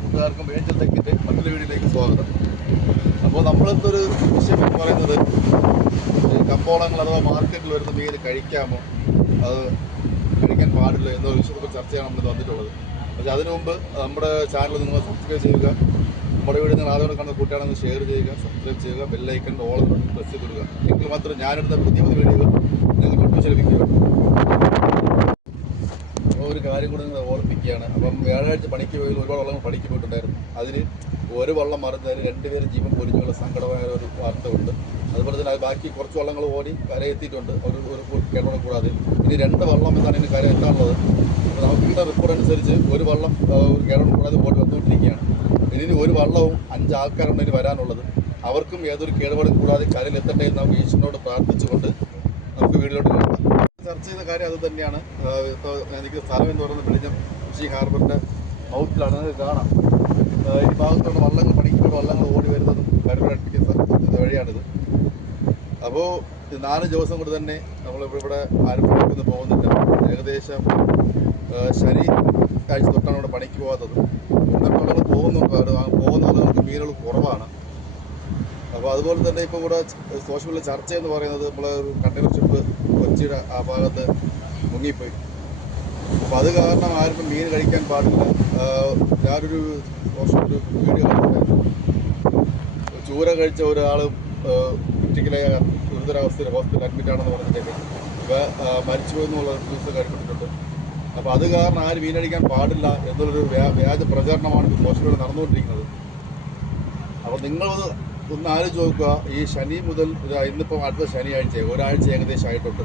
കൂട്ടുകാർക്കും ഏഞ്ചൽ തെക്കിന്റെ മറ്റൊരു വീഡിയോയിലേക്ക് സ്വാഗതം. അപ്പോൾ നമ്മളിപ്പോൾ ഒരു വിഷയം എന്ന് പറയുന്നത് കമ്പോളങ്ങൾ അഥവാ മാർക്കറ്റിൽ വരുന്ന മീൻ കഴിക്കാമോ അത് കഴിക്കാൻ പാടില്ല എന്നൊരു വിഷയത്തെ ചർച്ചയാണ് നമ്മൾ വന്നിട്ടുള്ളത്. പക്ഷേ അതിനു മുമ്പ് നമ്മുടെ ചാനൽ നിങ്ങൾ സബ്സ്ക്രൈബ് ചെയ്യുക നമ്മുടെ വീട് നിങ്ങൾ ആദ്യം കണ്ട കൂട്ടുകാരാണെന്ന് ഷെയർ ചെയ്യുക സബ്സ്ക്രൈബ് ചെയ്യുക ബെല്ലൈക്കൺ ഓൾ പ്രസ് ചെയ്ത് കൊടുക്കുക. എങ്കിൽ മാത്രം ഞാനെടുത്ത പുതിയ പുതിയ വീഡിയോകൾ നിങ്ങൾക്ക് അപ്പോൾ ഒരു കാര്യം കൂടെ നിങ്ങൾ ഓർമ്മിക്കുകയാണ് അപ്പം വ്യാഴാഴ്ച പണിക്ക് പോയി ഒരുപാട് വള്ളങ്ങൾ പണിക്ക് പോയിട്ടുണ്ടായിരുന്നു. അതിന് ഒരു വള്ളം മറിഞ്ഞതിന് രണ്ടുപേരും ജീവൻ പൊരിഞ്ഞുള്ള സങ്കടമായ ഒരു വാർത്ത ഉണ്ട്. അതുപോലെ തന്നെ ബാക്കി കുറച്ച് വള്ളങ്ങൾ ഓടി കരയെത്തിയിട്ടുണ്ട്. ഒരു ഒരു കേട്ടോടെ കൂടാതെ. ഇനി രണ്ട് വള്ളം എന്നാണ് ഇനി കര എത്താനുള്ളത് അപ്പോൾ നമുക്ക് കിട്ടുന്ന റിപ്പോർട്ട് അനുസരിച്ച് ഒരു വള്ളം ഒരു കേരളം കൂടാതെ ബോട്ട് വന്നുകൊണ്ടിരിക്കുകയാണ്. ഇനി ഒരു വള്ളവും അഞ്ച് ആൾക്കാരുണ്ട് ഇനി വരാനുള്ളത്. അവർക്കും ഏതൊരു കേടുപാടും കൂടാതെ കരയിൽ എത്തട്ടെ എന്ന് നമുക്ക് ഈശ്വരനോട് പ്രാർത്ഥിച്ചുകൊണ്ട് നമുക്ക് വീടിലോട്ട് കിടക്കാം. ചർച്ച ചെയ്ത കാര്യം അത് തന്നെയാണ്. ഇപ്പോൾ എനിക്ക് സ്ഥലം എന്ന് പറയുന്നത് വെളിഞ്ഞം കൊച്ചി ഹാർബറിന്റെ മൗത്തിലാണ് അത് കാണാം. ഈ ഭാഗത്തുള്ള വള്ളങ്ങൾ പണിക്കുമ്പോൾ വള്ളങ്ങൾ ഓടി വരുന്നതും കരുവടപ്പിക്കുന്ന വഴിയാണിത്. അപ്പോൾ നാല് ദിവസം കൊണ്ട് തന്നെ നമ്മൾ ഇവിടെ ആരും പോകുന്നില്ല. ഏകദേശം ശനി ആഴ്ച തൊട്ടാണ് ഇവിടെ പണിക്ക് പോകാത്തത്. എന്നിട്ട് വള്ളങ്ങൾ പോകുന്നുണ്ട് പോകുന്നത് നമുക്ക് മീനുകൾ കുറവാണ്. അപ്പോൾ അതുപോലെ തന്നെ ഇപ്പോൾ ഇവിടെ സോഷ്യൽ ചർച്ച എന്ന് പറയുന്നത് നമ്മളെ ഒരു കണ്ടെയ്നർ ഷിപ്പ് കൊച്ചിയുടെ ആ ഭാഗത്ത് മുങ്ങിപ്പോയി. അപ്പോൾ അത് കാരണം ആർക്കും മീൻ കഴിക്കാൻ പാടില്ല. ഞാനൊരു ഒരു വീഡിയോ ചൂര കഴിച്ച ഒരാൾ ക്രിറ്റിക്കലായ ഗുരുതരാവസ്ഥയിൽ ഹോസ്പിറ്റൽ അഡ്മിറ്റ് ആണെന്ന് പറഞ്ഞിട്ടൊക്കെ ഇവ മരിച്ചു എന്നുള്ള ന്യൂസ് കേട്ടിട്ടുണ്ട്. അപ്പോൾ അത് കാരണം ആരും മീനടിക്കാൻ പാടില്ല എന്നുള്ളൊരു വ്യാജ പ്രചാരണമാണ് സോഷ്യൽ മീഡിയ നടന്നുകൊണ്ടിരിക്കുന്നത്. അപ്പോൾ നിങ്ങൾ ഒന്ന് ആലോചിച്ച് നോക്കുക. ഈ ശനി മുതൽ ഇന്നിപ്പം അടുത്ത ശനിയാഴ്ച ഒരാഴ്ച ഏകദേശം ആയിട്ടുണ്ട്.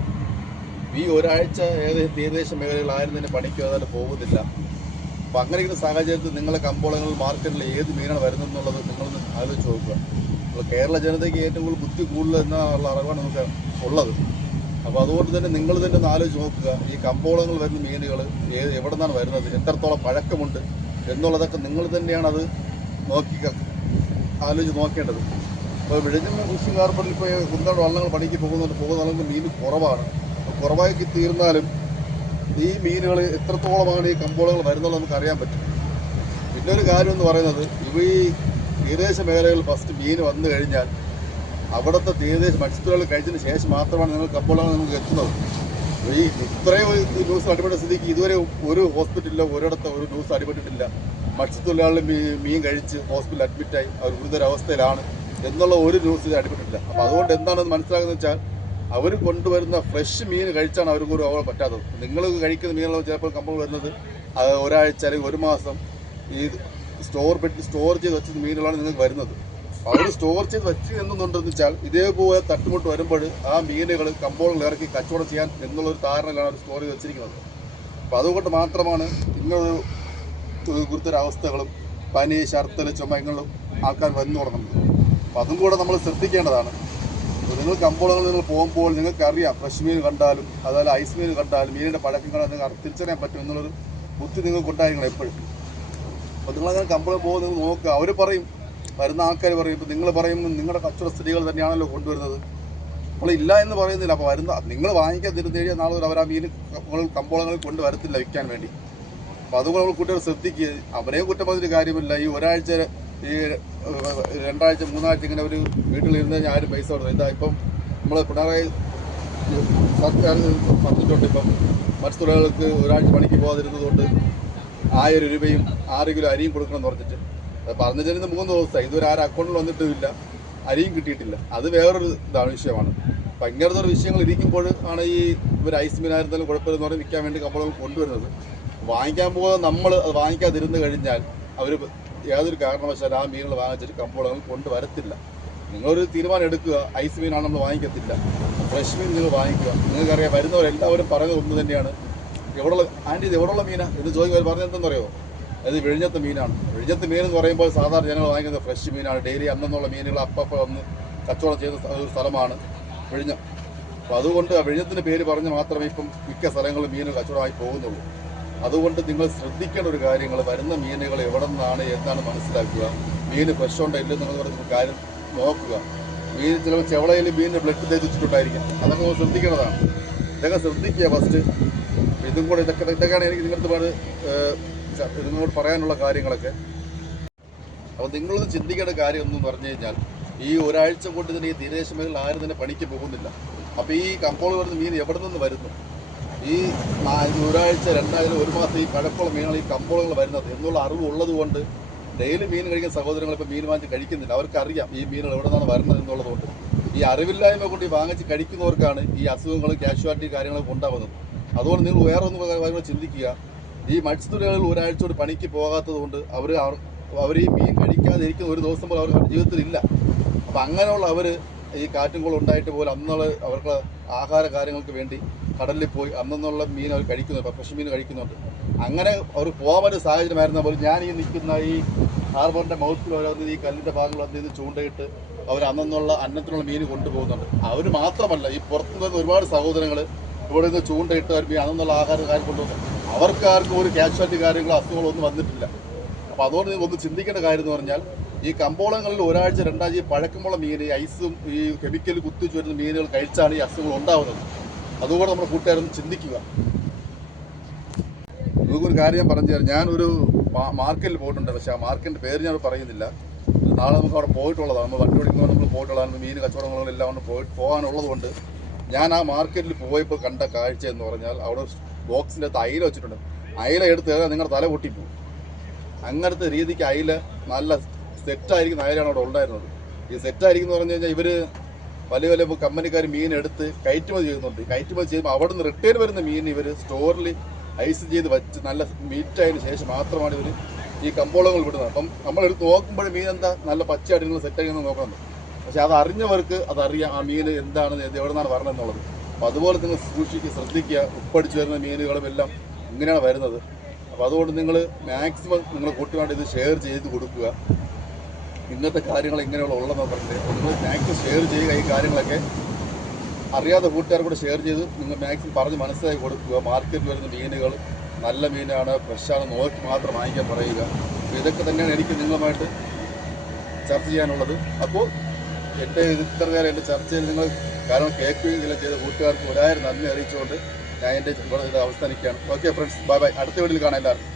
ഈ ഒരാഴ്ച ഏകദേശം തീരദേശ മേഖലകൾ ആരും തന്നെ പണിക്ക് വന്നാൽ പോകുന്നില്ല. അപ്പം അങ്ങനെ ഇരിക്കുന്ന സാഹചര്യത്തിൽ നിങ്ങളെ കമ്പോളങ്ങൾ മാർക്കറ്റിൽ ഏത് മീനാണ് വരുന്നതെന്നുള്ളത് നിങ്ങളൊന്ന് ആലോചിച്ച് നോക്കുക. അപ്പോൾ കേരള ജനതയ്ക്ക് ഏറ്റവും കൂടുതൽ ബുദ്ധി കൂടുതൽ എന്നുള്ള അറിവാണ് നമുക്ക് ഉള്ളത്. അപ്പോൾ അതുകൊണ്ട് തന്നെ നിങ്ങൾ തന്നെ ഒന്ന് ആലോചിച്ച് നോക്കുക. ഈ കമ്പോളങ്ങൾ വരുന്ന മീനുകൾ ഏത് എവിടെ നിന്നാണ് വരുന്നത്? എത്രത്തോളം പഴക്കമുണ്ട്? എന്നുള്ളതൊക്കെ നിങ്ങൾ തന്നെയാണ് അത് നോക്കി ആലോചിച്ച് നോക്കേണ്ടത്. അപ്പോൾ വിഴിഞ്ഞം ഫിഷിംഗ് ഹാർബറിൽ ഇപ്പോൾ കുന്തോട് വള്ളങ്ങൾ പണിക്ക് പോകുന്നുണ്ട് പോകുന്ന വള്ളങ്ങൾ മീൻ കുറവാണ്. കുറവാക്കി തീർന്നാലും ഈ മീനുകൾ എത്രത്തോളമാണ് ഈ കമ്പോളങ്ങൾ വരുന്നുള്ളത് നമുക്ക് അറിയാൻ പറ്റും. പിന്നെ ഒരു കാര്യം എന്ന് പറയുന്നത് ഇവ ഈ തീരദേശ മേഖലകളിൽ ഫസ്റ്റ് മീൻ വന്നു കഴിഞ്ഞാൽ അവിടുത്തെ തീരദേശ മത്സ്യത്തൊഴിലാളി കഴിച്ചതിന് ശേഷം മാത്രമാണ് നിങ്ങൾ കമ്പോളങ്ങൾ നിങ്ങൾക്ക് എത്തുന്നത്. ഈ ഇത്രയും ന്യൂസ് അടിപൊളി സ്ഥിതിക്ക് ഇതുവരെ ഒരു ഹോസ്പിറ്റലിലോ ഒരിടത്തോ ഒരു ന്യൂസ് അടിപെട്ടിട്ടില്ല മത്സ്യത്തൊഴിലാളി മീൻ കഴിച്ച് ഹോസ്പിറ്റലിൽ അഡ്മിറ്റായി അവർ ഗുരുതരാവസ്ഥയിലാണ് എന്നുള്ള ഒരു ന്യൂസ് ഇത് അടിപെട്ടിട്ടില്ല. അപ്പോൾ അതുകൊണ്ട് എന്താണെന്ന് മനസ്സിലാക്കുന്നത് വെച്ചാൽ അവർ കൊണ്ടുവരുന്ന ഫ്രഷ് മീൻ കഴിച്ചാണ് അവർക്ക് ഒരു അവളെ പറ്റാത്തത്. നിങ്ങൾ കഴിക്കുന്ന മീനുകൾ ചിലപ്പോൾ കമ്പോൾ വരുന്നത് ഒരാഴ്ച അല്ലെങ്കിൽ ഒരു മാസം ഈ സ്റ്റോർ പെട്ടി സ്റ്റോർ ചെയ്ത് വെച്ച മീനുകളാണ് നിങ്ങൾക്ക് വരുന്നത്. അവർ സ്റ്റോർ ചെയ്ത് വെച്ച് എന്നുണ്ടെന്ന് വെച്ചാൽ ഇതേപോലെ തട്ടുമുട്ട് വരുമ്പോൾ ആ മീനുകൾ കമ്പോളിൽ ഇറക്കി കച്ചവടം ചെയ്യാൻ എന്നുള്ളൊരു ധാരണയിലാണ് അവർ സ്റ്റോർ ചെയ്ത് വെച്ചിരിക്കുന്നത്. അപ്പോൾ അതുകൊണ്ട് മാത്രമാണ് ഇങ്ങനെ ഗുരുതരാവസ്ഥകളും പനി ഛർത്തൽ ചുമങ്ങളും ആൾക്കാർ വന്നു തുടങ്ങുന്നത്. അപ്പോൾ അതും കൂടെ നമ്മൾ ശ്രദ്ധിക്കേണ്ടതാണ്. നിങ്ങൾ കമ്പോളങ്ങളിൽ നിങ്ങൾ പോകുമ്പോൾ നിങ്ങൾക്കറിയാം ഫ്രഷ് മീൻ കണ്ടാലും അതുപോലെ ഐസ് മീൻ കണ്ടാലും മീനിന്റെ പഴക്കം കണ്ടാൽ നിങ്ങൾക്ക് തിരിച്ചറിയാൻ പറ്റും എന്നുള്ളൊരു ബുദ്ധി നിങ്ങൾക്ക് ഉണ്ടായിരിക്കണം എപ്പോഴും. അപ്പോൾ നിങ്ങളങ്ങനെ കമ്പോളം പോകുമ്പോൾ നിങ്ങൾ നോക്കുക. അവർ പറയും വരുന്ന ആൾക്കാർ പറയും ഇപ്പോൾ നിങ്ങൾ പറയും നിങ്ങളുടെ കച്ചവട സ്ത്രീകൾ തന്നെയാണല്ലോ കൊണ്ടുവരുന്നത്. നമ്മൾ ഇല്ല എന്ന് പറയുന്നില്ല. അപ്പോൾ വരുന്ന നിങ്ങൾ വാങ്ങിക്കാൻ തരുന്ന കഴിഞ്ഞാൽ നാളെ അവർ ആ മീൻ കമ്പോള കമ്പോളങ്ങളിൽ കൊണ്ടുവരത്തില്ല വിൽക്കാൻ വേണ്ടി. അപ്പോൾ അതുകൊണ്ട് നമ്മൾ കുട്ടികൾ ശ്രദ്ധിക്കുക അവരെയും കുറ്റം പറഞ്ഞിട്ട് കാര്യമില്ല. ഈ ഒരാഴ്ച ഈ രണ്ടാഴ്ച മൂന്നാഴ്ച ഇങ്ങനെ ഒരു വീട്ടിൽ ഇരുന്ന് കഴിഞ്ഞാൽ ആരും പൈസ കൊടുക്കും ഇതാ ഇപ്പം നമ്മൾ പിണറായി സർക്കാർ പറഞ്ഞിട്ടുണ്ട് ഇപ്പം മത്സ്യത്തൊഴിലാളികൾക്ക് ഒരാഴ്ച പണിക്ക് പോകാതിരുന്നതുകൊണ്ട് ആയിരം രൂപയും ആറ് കിലോ അരിയും കൊടുക്കണം എന്ന് പറഞ്ഞിട്ട്. പറഞ്ഞു ചെല്ലുന്ന മൂന്ന് ദിവസമായി. ഇതുവരെ ആരും അക്കൗണ്ടിൽ വന്നിട്ടുമില്ല. അരിയും കിട്ടിയിട്ടില്ല. അത് വേറൊരു ഇതാണ് വിഷയമാണ്. അപ്പം ഇങ്ങനത്തെ ഒരു വിഷയങ്ങൾ ഇരിക്കുമ്പോൾ ആണ് ഈ ഇവർ ഐസ് മീനായിരുന്നാലും കുഴപ്പമില്ലെന്ന് പറഞ്ഞ് വിൽക്കാൻ വേണ്ടി കമ്പോളങ്ങൾ കൊണ്ടുവരുന്നത്. വാങ്ങിക്കാൻ പോകുന്നത് നമ്മൾ അത് വാങ്ങിക്കാതിരുന്ന് കഴിഞ്ഞാൽ അവർ യാതൊരു കാരണവശാലും ആ മീനുകൾ വാങ്ങിച്ചിട്ട് കമ്പോളങ്ങൾ കൊണ്ടുവരത്തില്ല. നിങ്ങളൊരു തീരുമാനം എടുക്കുക. ഐസ് മീനാണ് നമ്മൾ വാങ്ങിക്കത്തില്ല. ഫ്രഷ് മീൻ നിങ്ങൾ വാങ്ങിക്കുക. നിങ്ങൾക്കറിയാം വരുന്നവരെല്ലാവരും പറയുന്നത് ഒന്ന് തന്നെയാണ്. എവിടെയുള്ള ആന്റി ഇത് എവിടെയുള്ള മീനാണ് എന്ന് ചോദിക്കുമ്പോൾ പറഞ്ഞത് അറിയോ അത് വിഴിഞ്ഞത്തെ മീനാണ്. വിഴിഞ്ഞത്തെ മീൻ എന്ന് പറയുമ്പോൾ സാധാരണ ജനങ്ങൾ വാങ്ങിക്കുന്നത് ഫ്രഷ് മീനാണ്. ഡെയിലി അന്നെന്നുള്ള മീനുകൾ അപ്പം ഒന്ന് കച്ചവടം ചെയ്യുന്ന ഒരു സ്ഥലമാണ് വിഴിഞ്ഞം. അപ്പോൾ അതുകൊണ്ട് ആ വിഴിഞ്ഞത്തിന്റെ പേര് പറഞ്ഞ് മാത്രമേ ഇപ്പം മിക്ക സ്ഥലങ്ങളിലും മീനുകൾ കച്ചവടമായി പോകുന്നുള്ളൂ. അതുകൊണ്ട് നിങ്ങൾ ശ്രദ്ധിക്കേണ്ട ഒരു കാര്യങ്ങൾ വരുന്ന മീനുകൾ എവിടെ നിന്നാണ് എന്താണ് മനസ്സിലാക്കുക. മീൻ ഫ്രഷ് ഇല്ലെന്ന് പറഞ്ഞ കാര്യം നോക്കുക. മീൻ ചിലപ്പോൾ ചെവളയിൽ മീനിന് ബ്ലഡ് തേച്ച് വെച്ചിട്ടുണ്ടായിരിക്കും. അതൊക്കെ നമ്മൾ ശ്രദ്ധിക്കേണ്ടതാണ്. ഇതൊക്കെ ശ്രദ്ധിക്കുക ഫസ്റ്റ് ഇതും കൂടെ ഇതൊക്കെ ഇതൊക്കെയാണ് എനിക്ക് നിങ്ങളുടെ പാട് നിങ്ങളോട് പറയാനുള്ള കാര്യങ്ങളൊക്കെ. അപ്പോൾ നിങ്ങളൊന്ന് ചിന്തിക്കേണ്ട കാര്യം എന്ന് പറഞ്ഞു കഴിഞ്ഞാൽ ഈ ഒരാഴ്ച കൊണ്ട് തന്നെ ഈ തീരദേശ മേഖല ആരും തന്നെ പണിക്ക് പോകുന്നില്ല. അപ്പോൾ ഈ കമ്പോൾ വരുന്ന മീൻ എവിടെ നിന്ന് വരുന്നു? ഈ ഒരാഴ്ച രണ്ടാഴ്ച ഒരു മാസം ഈ കഴപ്പുള്ള മീനുകൾ ഈ കമ്പോളങ്ങൾ വരുന്നത് എന്നുള്ള അറിവ് ഉള്ളത് കൊണ്ട് ഡെയിലി മീൻ കഴിക്കുന്ന സഹോദരങ്ങൾ ഇപ്പോൾ മീൻ വാങ്ങിച്ച് കഴിക്കുന്നില്ല. അവർക്കറിയാം ഈ മീനുകൾ എവിടെ നിന്നാണ് വരുന്നത് എന്നുള്ളതുകൊണ്ട് ഈ അറിവില്ലായ്മ കൊണ്ട് ഈ വാങ്ങിച്ച് കഴിക്കുന്നവർക്കാണ് ഈ അസുഖങ്ങൾ കാഷ്വാലിറ്റി കാര്യങ്ങളൊക്കെ ഉണ്ടാകുന്നത്. അതുകൊണ്ട് നിങ്ങൾ വേറെ ഒന്ന് കാര്യങ്ങൾ ചിന്തിക്കുക. ഈ മത്സ്യത്തൊഴിലാളികൾ ഒരാഴ്ച കൂടി പണിക്ക് പോകാത്തത് കൊണ്ട് അവർ അവർ ഈ മീൻ കഴിക്കാതിരിക്കുന്ന ഒരു ദിവസം പോലും അവർക്ക് ജീവിതത്തിൽ ഇല്ല. അപ്പം അങ്ങനെയുള്ള അവർ ഈ കാറ്റും ഉണ്ടായിട്ട് പോലും അന്നുള്ള അവർക്ക് ആഹാര കാര്യങ്ങൾക്ക് വേണ്ടി കടലിൽ പോയി അന്നുള്ള മീൻ അവർ കഴിക്കുന്നുണ്ട് ഫ്രഷ് മീൻ കഴിക്കുന്നുണ്ട്. അങ്ങനെ അവർ പോകാൻ ഒരു സാഹചര്യമായിരുന്ന പോലും ഞാൻ ഈ നിൽക്കുന്ന ഈ ഹാർബറിന്റെ മൗത്തിൽ വരാവുന്ന ഈ കല്ലിന്റെ ഭാഗങ്ങൾ വന്ന് നിന്ന് ചൂണ്ടയിട്ട് അവർ അന്നുള്ള അന്നത്തിനുള്ള മീൻ കൊണ്ടുപോകുന്നുണ്ട്. അവർ മാത്രമല്ല ഈ പുറത്തു നിന്ന് ഒരുപാട് സഹോദരങ്ങൾ ഇവിടെ നിന്ന് ചൂണ്ടയിട്ട് അവർ മീൻ അന്നുള്ള ആഹാരം കാര്യം കൊണ്ടുപോകുന്നു അവർക്കാർക്കും ഒരു ക്യാഷ്വാലിറ്റി കാര്യങ്ങളോ അസുഖങ്ങളോ ഒന്നും വന്നിട്ടില്ല. അപ്പോൾ അതുകൊണ്ട് ഒന്ന് ചിന്തിക്കേണ്ട കാര്യം എന്ന് പറഞ്ഞാൽ ഈ കമ്പോളങ്ങളിൽ ഒരാഴ്ച രണ്ടാഴ്ച പഴക്കമുള്ള മീൻ ഐസും ഈ കെമിക്കൽ കുത്തിച്ചു വരുന്ന മീനുകൾ കഴിച്ചാണ് ഈ അസുഖങ്ങൾ ഉണ്ടാവുന്നത്. അതുകൂടെ നമ്മുടെ കൂട്ടുകാരൊന്ന് ചിന്തിക്കുക. നിങ്ങൾക്കൊരു കാര്യം ഞാൻ പറഞ്ഞു തരാം. ഞാനൊരു മാർക്കറ്റിൽ പോയിട്ടുണ്ട്. പക്ഷേ ആ മാർക്കറ്റിന്റെ പേര് ഞാൻ പറയുന്നില്ല. നാളെ നമുക്ക് അവിടെ പോയിട്ടുള്ളതാണ്. നമ്മൾ വണ്ടി ഓടിക്കുന്നതുകൊണ്ട് നമ്മൾ പോയിട്ടുള്ളതാണ്. മീൻ കച്ചവടങ്ങളെല്ലാം കൊണ്ട് പോയി പോകാനുള്ളതുകൊണ്ട് ഞാൻ ആ മാർക്കറ്റിൽ പോയപ്പോൾ കണ്ട കാഴ്ച എന്ന് പറഞ്ഞാൽ അവിടെ ബോക്സിന്റെ അകത്ത് അയില വെച്ചിട്ടുണ്ട്. അയില എടുത്ത് നിങ്ങളുടെ തല പൊട്ടിപ്പോകും അങ്ങനത്തെ രീതിക്ക് അയില നല്ല സെറ്റായിരിക്കുന്ന അയിലാണ് അവിടെ ഉണ്ടായിരുന്നത്. ഈ സെറ്റായിരിക്കും പറഞ്ഞു കഴിഞ്ഞാൽ ഇവർ വലിയ വലിയ കമ്പനിക്കാർ മീൻ എടുത്ത് കയറ്റുമതി ചെയ്യുന്നുണ്ട്. കയറ്റുമതി ചെയ്യുമ്പോൾ അവിടെ നിന്ന് റിട്ടേൺ വരുന്ന മീൻ ഇവർ സ്റ്റോറിൽ ഐസ് ചെയ്ത് വെച്ച് നല്ല മീറ്റ് ആയതിനു ശേഷം മാത്രമാണ് ഇവർ ഈ കമ്പോളങ്ങൾ വിടുന്നത്. അപ്പം നമ്മൾ എടുത്ത് നോക്കുമ്പോൾ മീൻ എന്താ നല്ല പച്ചയായിട്ട് നിങ്ങൾ ആയി നോക്കണം. പക്ഷെ അത് അറിഞ്ഞവർക്ക് അതറിയാം ആ മീൻ എന്താണ് എവിടെ നിന്നാണ് വരണമെന്നുള്ളത് അപ്പോൾ അതുപോലെ നിങ്ങൾ സൂക്ഷിക്കുക ശ്രദ്ധിക്കുക ഉപ്പടിച്ച് വരുന്ന മീനുകളും എല്ലാം ഇങ്ങനെയാണ് വരുന്നത്. അപ്പോൾ അതുകൊണ്ട് നിങ്ങൾ മാക്സിമം നിങ്ങൾ കൂട്ടുകാരുടെ ഇത് ഷെയർ ചെയ്ത് കൊടുക്കുക. ഇങ്ങനത്തെ കാര്യങ്ങൾ ഇങ്ങനെയുള്ള ഉള്ളതെന്ന് പറഞ്ഞിട്ട് നിങ്ങൾ മാക്സിമം ഷെയർ ചെയ്യുക. ഈ കാര്യങ്ങളൊക്കെ അറിയാത്ത കൂട്ടുകാർ കൂടെ ഷെയർ ചെയ്ത് നിങ്ങൾ മാക്സിമം പറഞ്ഞ് മനസ്സിലാക്കി കൊടുക്കുക. മാർക്കറ്റിൽ വരുന്ന മീനുകൾ നല്ല മീനാണ് ഫ്രഷാണ് നോക്കി മാത്രം വാങ്ങിക്കാൻ പറയുക. ഇതൊക്കെ തന്നെയാണ് എനിക്ക് നിങ്ങളുമായിട്ട് ചർച്ച ചെയ്യാനുള്ളത്. അപ്പോൾ എന്റെ ഇത് ഇത്ര നേരം എന്റെ ചർച്ചയിൽ നിങ്ങൾ കാരണം കേൾക്കുകയും ചെയ്ത കൂട്ടുകാർക്ക് ഒരായിരം നന്ദി അറിയിച്ചുകൊണ്ട് ഞാൻ എന്റെ ഇവിടെ അവസാനിക്കുകയാണ്. ഓക്കെ ഫ്രണ്ട്സ് ബൈ ബൈ അടുത്ത വീട്ടിൽ കാണാം എല്ലാവർക്കും.